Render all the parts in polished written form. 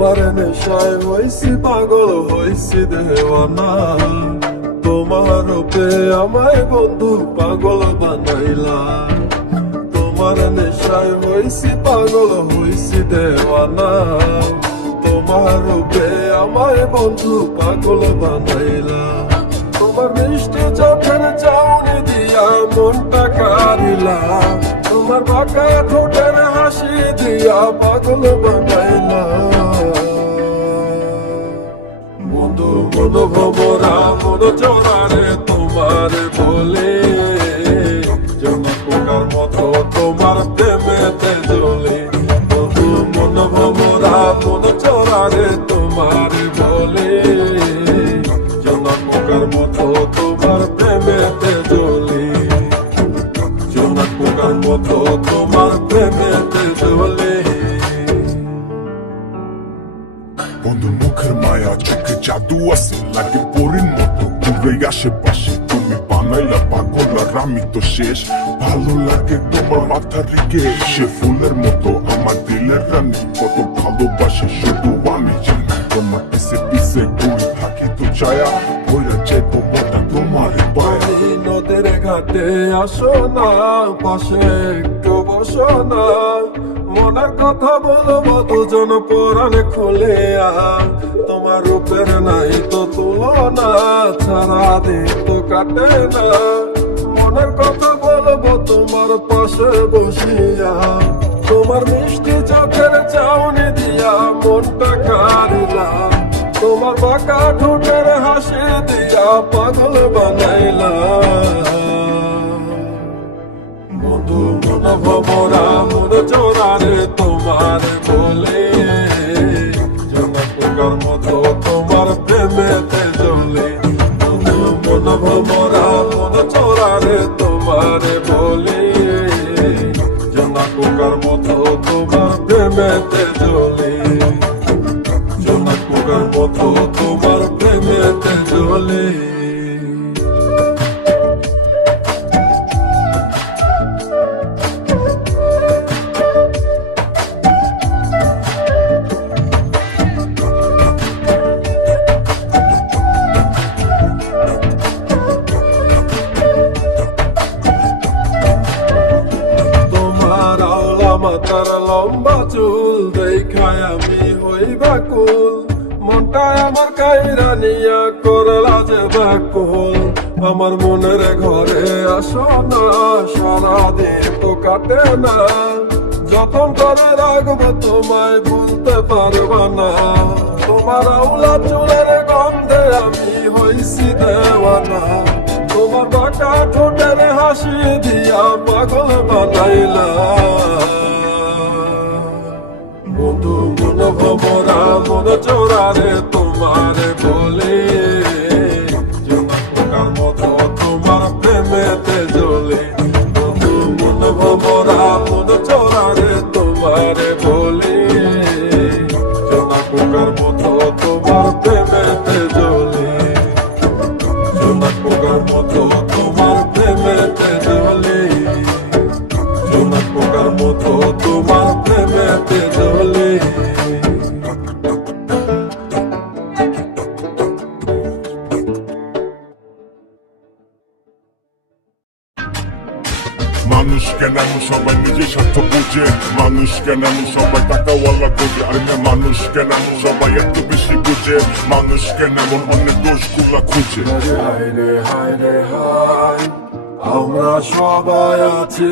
তোমার নেশায় হইছি পাগল, হইছি দেওয়ানা। তোমার রূপে আমায় বন্ধু পাগল বানাইলা। তোমার নেশায় হইছি পাগল, হইছি দেওয়ানা। তোমার রূপে আমায় বন্ধু পাগল বানাইলা। তোমার মিষ্টি চোখের চাউনি দিয়া মনটা কারিলা। তোমার বাঁকা ঠোঁটের হাসি দিয়া পাগল বানাইলা। বন্ধু মন ভমরা মন চড়ারে তোমার বলে, পোকার মতো তোমার প্রেমেতে জ্বলে। বন্ধু মন ভমরা মন চড়ারে তোমার বলে, পোকার মতো তোমার প্রেমেতে জ্বলে। পোকার মতো তোমার প্রেমেতে জ্বলে। বন্ধুর মুখের মায়া চোখে জাদু আছে, লাগে পরীর মতো ঘুরে আশেপাশে। তুমি বানাইলা পাগল আর আমি তো শেষ। ভালো লাগে তোমার মাথা রেখে, সে ফুলের মতো আমার দিলের রানী। কত ভালোবাসে শুধু আমি জানি। তোমার পিছে পিছে ঘুরে থাকি তো ছায়া, ভৈরা চাই তোমারটা তোমার পায়া। নদীর ঘাটে আসো না, পাশে একটু বসো না। মনের কথা বলবো দুজন পরাণে খুলে। তোমার রূপের নাই তো তুলনা, ছাড়া দিন তো কাটে না। মনের কথা বলবো তোমার পাশে বসিয়া। তোমার মিষ্টি চোখের চাউনি দিয়া মনটা কারিলা। তোমার বাঁকা ঠোঁটের হাসি দিয়া পাগল বানাইলা। বন্ধু মন ভমরা মন চোরারে তোমার বলে, পোকার মতো তোমার প্রেমেতে জ্বলে। বন্ধু মন ভমরা মন চোরারে তোমার বলে, পোকার মতো তোমার প্রেমেতে জ্বলে। পোকার মতো তোমার প্রেমেতে জ্বলে। মাথার লম্বা চুল দেখায় আমি হই বাকুল। মনটায় আমার কাইরা নিয়া করলা যে বাকুল। আমার মনের ঘরে আসো না, সারাদিন তো কাটে না। যতন করে রাখবো তোমায় ভুলতে পারবা না। তোমার আউলা চুলের গন্ধে আমি হইছি দেওয়ানা। তোমার বাঁকা ঠোঁটের হাসি দিয়া পাগল বানাইলা। বন্ধু মন ভমরা মন চোরারে তোমার বলে, পোকার মতো তোমার প্রেমেতে জ্বলে। বন্ধু মন ভমরা মন চোরারে তোমার বলে, পোকার মতো তোমার প্রেমেতে জ্বলে। পোকার মতো তোমার প্রেমেতে জ্বলে। পোকার মতো তোমার প্রেমেতে জ্বলে। মানুষ কেন এমন সবাই নিজের স্বার্থ বুঝে, মানুষ কেন এমন সবাই টাকাওয়ালা খোঁজে। আর না মানুষ কেন এমন সবাই এত বেশি বুঝে, মানুষ কেন এমন অনেক দোষ গুলা খুঁজে। হায় রে হায় রে হায়, আমরা সবাই আছি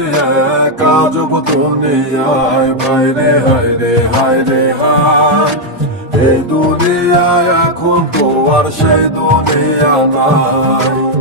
এক আজব দুনিয়ায়। ভাই রে হায় রে হায় রে হায়, এই দুনিয়ায় এখন তো আর সেই দুনিয়া নাই।